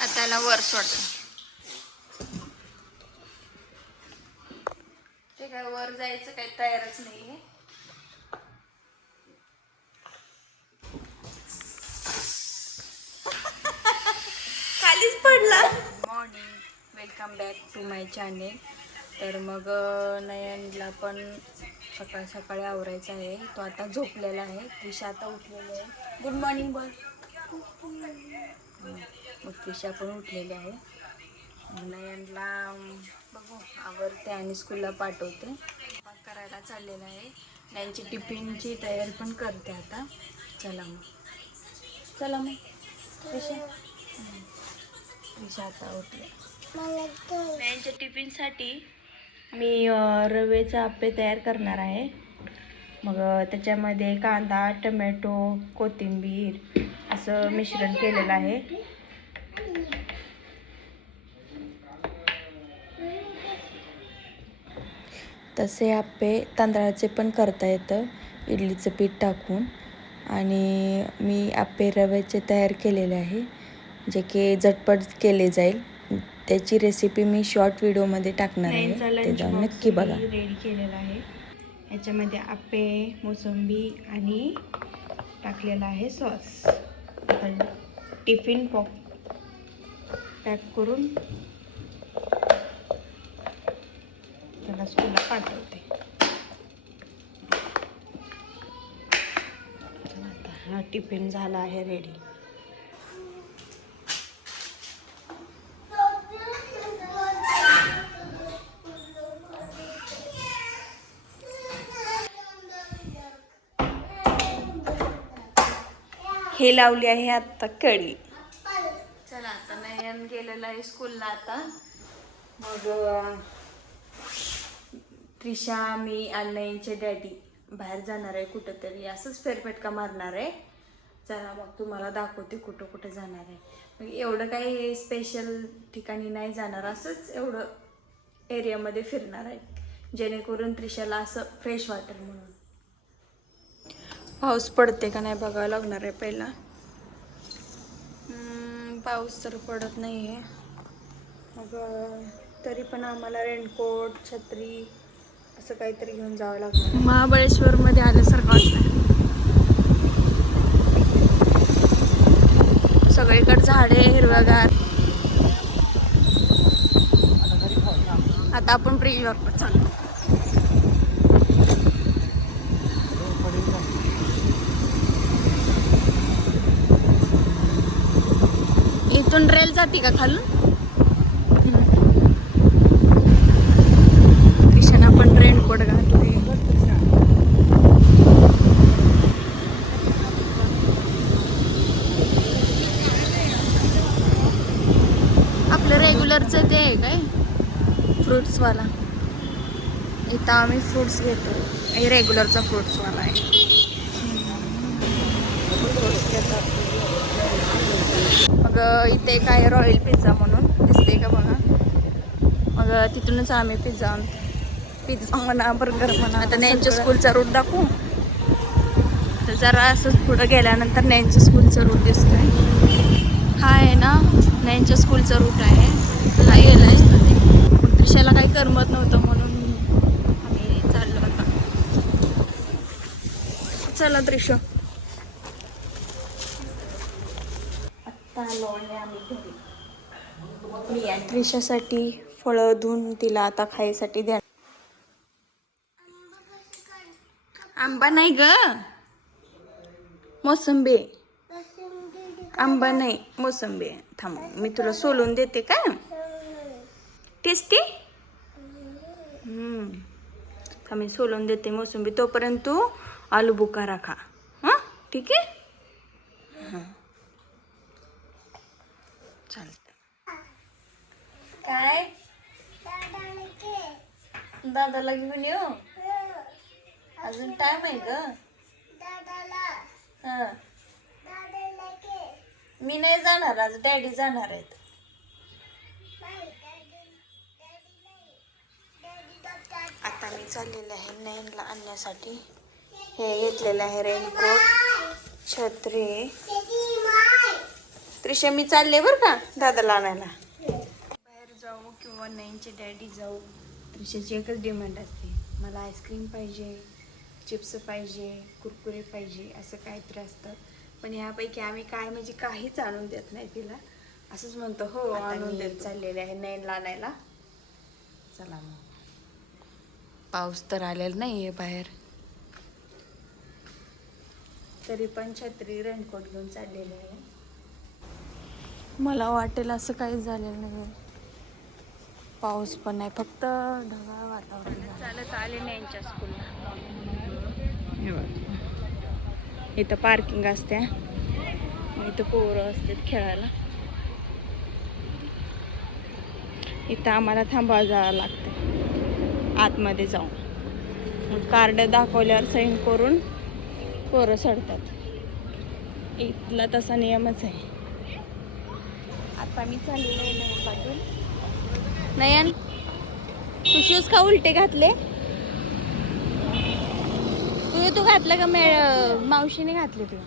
आता त्याला वर सोड. ते काय वर जायचं काही तयारच नाहीये. खालीच पडला. Morning, welcome back to my channel. तर मग नयनला पण सकाळी सकाळी आवरायचं आहे. तो आता झोपलेला आहे. त्रिशा आता उठलेली आहे. गुड मॉर्निंग बोल. मग त्रिशा पण उठलेली आहे. नयनला बघू आवरते आणि स्कूलला पाठवते. करायला चाललेलं आहे. नयनची टिफिनची तयारी पण करते आता. चला मग त्रिशा. त्रिशा आता उठले. नयनच्या टिफिनसाठी मी रव्याचे आप्पे तयार करणार आहे. मग त्याच्यामध्ये कांदा, टोमॅटो, कोथिंबीर असं मिश्रण केलेलं आहे. तसे आप्पे तांदळाचे पण करता येतं, इडलीचं पीठ टाकून. आणि मी आप्पे रव्याचे तयार केलेले आहे, जे की झटपट केले जाईल. त्याची रेसिपी मी शॉर्ट व्हिडिओमध्ये टाकणार आहे, ते जाऊन नक्की बघा. रेडी केलेला आहे. याच्यामध्ये आप्पे, मोसंबी आणि टाकलेला आहे सॉस. आता टिफिन पॅक करून त्याला स्कूलला पाठवते. हा टिफिन झाला आहे रेडी. हे लावली आहे आता कढी. चला आता नयन गेलेला आहे स्कूलला. आता मग त्रिशा, मी आणि नयनचे डॅडी बाहेर जाणार आहे कुठंतरी. असंच फेरफटका मारणार आहे. चला मग तुम्हाला दाखवते कुठं कुठं जाणार आहे. मग एवढं काही स्पेशल ठिकाणी नाही जाणार, असंच एवढं एरियामध्ये फिरणार आहे, जेणेकरून त्रिशाला असं फ्रेश वाटेल म्हणून. पाऊस पडते का नाही बघावं लागणार आहे पहिला. पाऊस तर पडत नाही आहे. मग तरी पण आम्हाला रेनकोट, छत्री असं काहीतरी घेऊन जावं लागणार. महाबळेश्वरमध्ये आल्यासारखं वाटतं. सगळीकडे झाडे हिरवगार. आता आपण ब्रिजवर चालतो. इथून रेल जाते का खालून? त्रिशाला पण रेनकोट घातले. आपलं रेग्युलरचं ते आहे काय, फ्रुट्सवाला. इथं आम्ही फ्रुट्स घेतो. हे रेग्युलरचा फ्रुट्सवाला आहे. मग इथे काय रॉयल पिझ्झा म्हणून दिसते का बघा. मग तिथूनच आम्ही पिझ्झा म्हणा, बर्गर म्हणा. आता नयनच्या स्कूलचा रूट दाखवू. तर जरा असंच पुढं गेल्यानंतर नयनच्या स्कूलचा रूट दिसतोय. हा आहे ना नयनच्या स्कूलचा रूट आहे. हा गेलाय. त्रिशाला काही करमत नव्हतं म्हणून आम्ही चाललो आता. चला त्रिशा. आत्ता आलो आहे आम्ही घरी. मी आणि त्रिशासाठी फळं धुवून तिला आता खायसाठी द्या. आंबा नाही ग, मोसंबी. आंबा नाही, मोसंबी. थांब मी तुला सोलून देते का. टेस्टी. थांब मी सोलून देते मोसंबी. तोपर्यंत तू आलू बुखारा खा. हां ठीक आहे. हां चालतं. काय दादाला घेऊन येऊ? अजून टाइम आहे ग. हां मी नाही जाणार आज, डॅडी जाणार आहेत. आता मी चाललेले आहे नयनला आणण्यासाठी. हे घेतलेलं आहे रेनकोट, छत्री त्रिशा मी चालले बरं का दादाला आणायला. बाहेर जाऊ किंवा नैनचे डॅडी जाऊ, त्रिशाची एकच डिमांड असते, मला आईस्क्रीम पाहिजे, चिप्स पाहिजे, कुरकुरे पाहिजे, असं काहीतरी असतं. पण ह्यापैकी आम्ही काय म्हणजे काहीच आणून देत नाही तिला. असंच म्हणतो हो आणून देत चाललेले आहे नैनला आणायला. चला मग. पाऊस तर आलेला नाही आहे बाहेर, तरी पण छत्री रेनकोट घेऊन चाललेले आहे. मला वाटेल असं काही झालेलं नाही, पाऊस पण नाही, फक्त ढगाळ वातावरण. चालत आले नाही यांच्या स्कूलला. इथं पार्किंग असते, इथं पोरं असतात खेळायला. इथं आम्हाला थांबावं जावं लागतं आतमध्ये जाऊन. मग कार्ड दाखवल्यावर साईन करून पोरं सोडतात. इथला तसा नियमच आहे. आता मी चाललेलो आहे नयन पाठवून. नयन, तू शूज का उलटे घातले? तू घातलं का मावशीने घातले तुला?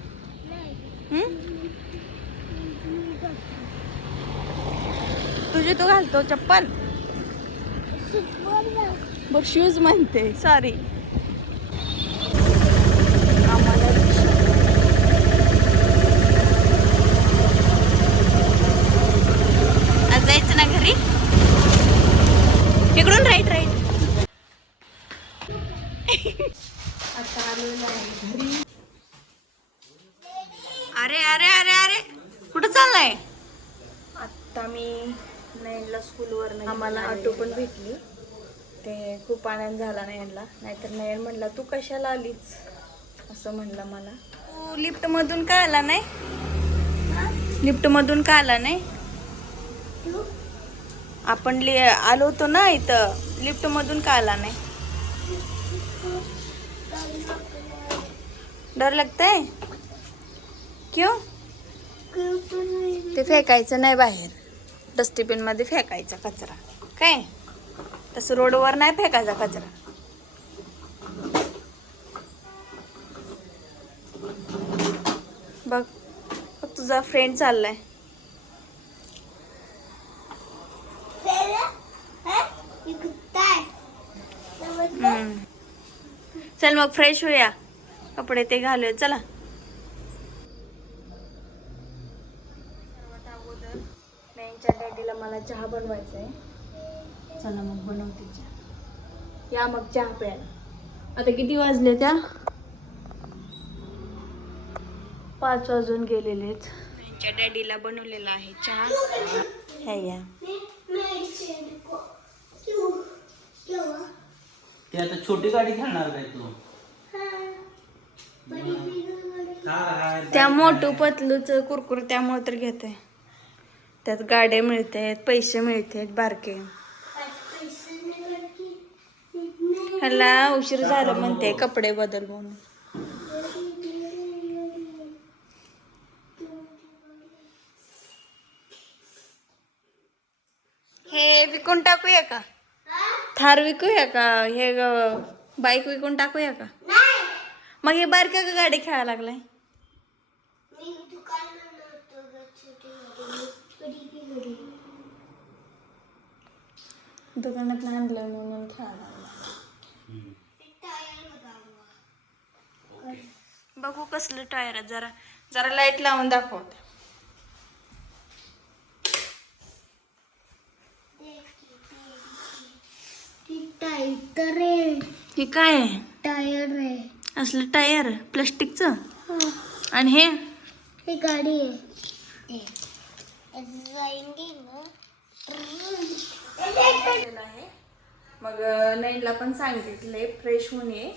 तुझे तू घालतो चप्पल? बघ शूज म्हणते, सॉरी. आज जायचं ना घरी? इकडून राईट राईट. आता आलेलो आहे घरी. अरे अरे अरे अरे कुठं चाललाय? आता मी नयनला स्कूलवर, आम्हाला ऑटो पण भेटली. ते खूप आनंद झाला नयनला. नाहीतर नयन म्हणला तू कशाला आलीच असं म्हणलं मला. तू लिफ्ट मधून का आला नाही? लिफ्ट मधून का आला नाही? आपण आलो होतो ना इथं, लिफ्ट मधून का आला नाही? डर लगताय? क्यों? ते फेकायचं नाही बाहेर, डस्टबिन मध्ये फेकायचा कचरा. काय तसं रोडवर नाही फेकायचा कचरा. बघ तुझा फ्रेंड चाललाय. चल मग फ्रेश होऊया, कपडे ते घालूया. चला. सर्वात अगोदर नयनच्या डॅडीला मला चहा बनवायचा आहे. चला मग बनवते चहा. या मग चहा प्यायला. आता किती वाजले? त्या 5 वाजून गेलेलेच. नयनच्या डॅडीला बनवलेला आहे चहा. हे या. ते आता छोटी गाडी खेळणार काय तू? त्या मोठू पतलूच कुरकुर त्यामुळे तर घेते. त्यात गाड्या मिळतात, पैसे मिळतात बारके. ह्याला उशीर झाला म्हणते, कपडे बदल म्हणून. हे विकून टाकूया का? थार विकूया का? हे बाईक विकून टाकूया का? मग हे बारक्या का गाडी खेळायला लागलाय? दुकानात आणलं म्हणून खेळायला लागला. बघू कसलं टायर आहे. जरा जरा लाईट लावून दाखवत. हे काय आहे? टायर आहे. असलं टायर प्लास्टिकचं? आणि हे गाडी आहे. मग नयनला पण सांगितले फ्रेश होऊन ये.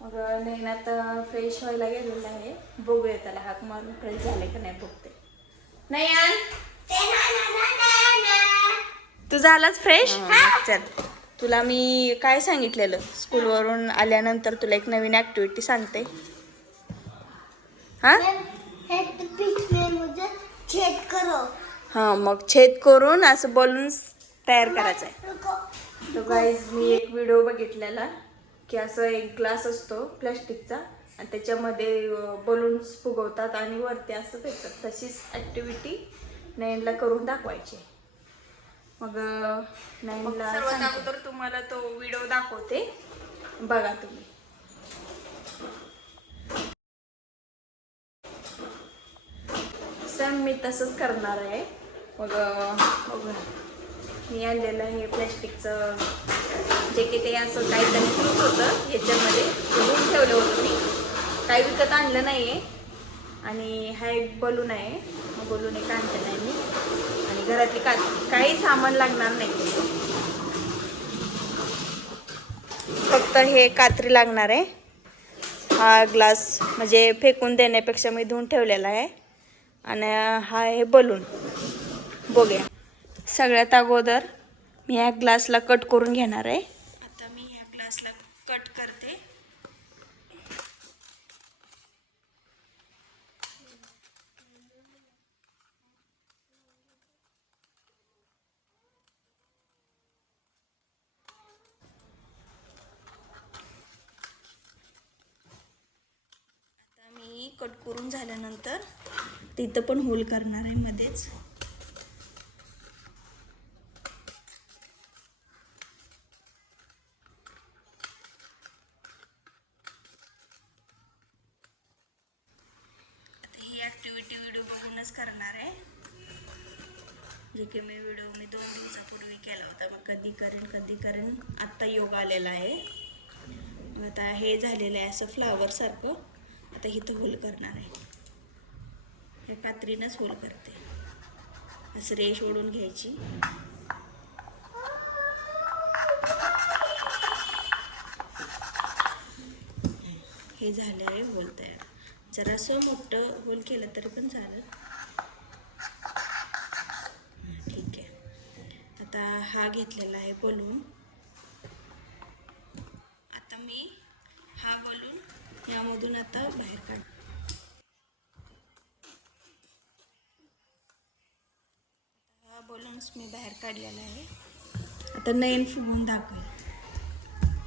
मग नयन आता फ्रेश व्हायला गेलेला आहे. बघूया त्याला हाक मारून फ्रेश झाले का नाही बघते. नयन तू झालाच फ्रेश? चल, तुला मी काय सांगितलेलं, स्कूलवरून आल्यानंतर तुला एक नवीन ऍक्टिव्हिटी सांगते. हा मग छेद करून असं बलून्स तयार करायचं आहे. तो गाईज मी एक व्हिडिओ बघितलेला की असं एक ग्लास असतो प्लास्टिकचा, आणि त्याच्यामध्ये बलून्स फुगवतात आणि वरती असं फेकतात. तशीच ॲक्टिव्हिटी नयनला करून दाखवायची. मग नयनला सर्वात अगोदर तुम्हाला तो व्हिडिओ दाखवते, बघा तुम्ही. सेम मी तसंच करणार आहे. मग बघा, मी आणलेलं हे प्लॅस्टिकचं जे की ते असं काहीतरी फ्रूट होतं याच्यामध्ये घेऊन ठेवलं होतं मी. काही विकत आणलं नाही आहे. आणि हा एक बलून आहे. मग बलून एक आणलेला आहे मी. आणि घरातली काही सामान लागणार नाही, फक्त हे कात्री लागणार आहे. हा ग्लास म्हणजे फेकून देण्यापेक्षा मी धुवून ठेवलेला आहे. आणि हा आहे बलून. बघूया. सगळ्यात अगोदर मी ह्या ग्लासला कट करून घेणार आहे. आता मी ह्या ग्लासला कट करते. आता मी कट करून झाल्यानंतर तिथं पण होल करणार आहे मध्येच. ही ॲक्टिव्हिटी व्हिडिओ बघूनच करणार आहे. जे की मी 2 दिवसापूर्वी केला होता. मग कधी करेन आत्ता योग आलेला आहे. मग आता हे झालेलं आहे असं फ्लावर सारखं. आता इथं होल करणार आहे. या कात्रीनंच होल करते. असं रेष ओढून घ्यायची. हे झालं आहे होल तयार. जरासं मोठं होल केलं तरी पण चालेल. ठीक आहे. आता हा घेतलेला आहे बलून. आता मी हा बलून यामधून आता बाहेर काढ. हा बलून्स मी बाहेर काढलेला आहे. आता नयन फुगवून दाखवेल.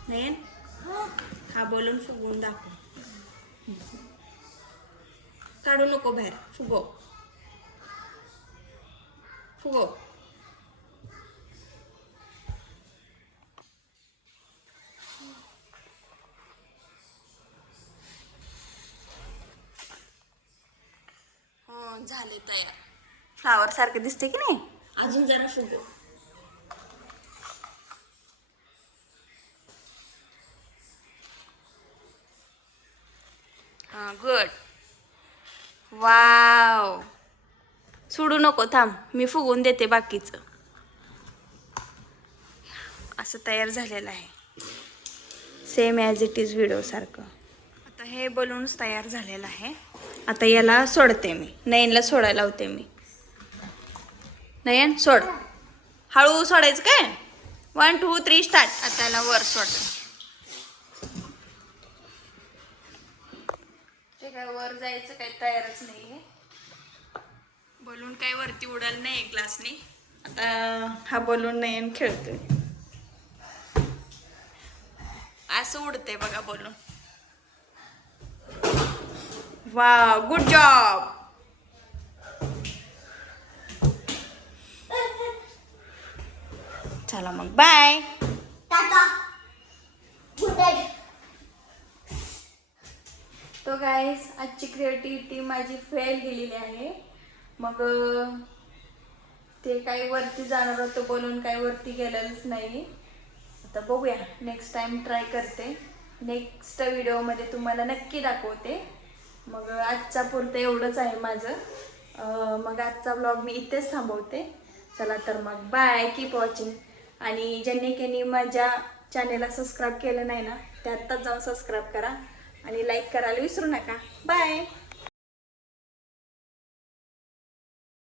नयन, हा बलून फुगवून दाखव. काढू नको बाहेर, फुगव. फुगव. हो, झाले तयार. फ्लावर सारखं दिसते की नाही. अजून जरा फुगव. हां, गुड. वाव. सोडू नको, थांब, मी फुगवून देते बाकीचं. असं तयार झालेलं आहे, same as it is video सारखं. आता हे बलून्स तयार झालेलं आहे. आता याला सोडते मी. नयनला सोडायला लावते मी. नयन, सोड. हळू सोडायचं काय. 1 2 3 स्टार्ट. आता याला वर सोड. ते काय वर जायचं काही तयारच नाही आहे. बलून काही वरती उडाल नाही ग्लासने. आता हा बलून नयन खेळतोय. असं उडते बघा बलून. Wow, good job. चला मग, बाय. तो गाईस, आजची क्रिएटिव्हिटी माझी फेल गेलेली आहे. मग ते काही वरती जाणार होतं बोलून काही वरती गेलेलंच नाही. आता बघूया, नेक्स्ट टाइम ट्राय करते. नेक्स्ट व्हिडिओमध्ये तुम्हाला नक्की दाखवते. मग आजच्या पुरतं एवढंच आहे माझं. मग आजचा व्लॉग मी इथेच थांबवते. चला तर मग, बाय. Keep watching. आणि ज्यांनी माझ्या चॅनेलला सबस्क्राईब केलं नाही ना, ते आत्ताच जाऊन सबस्क्राईब करा आणि लाईक करायला विसरू नका. बाय.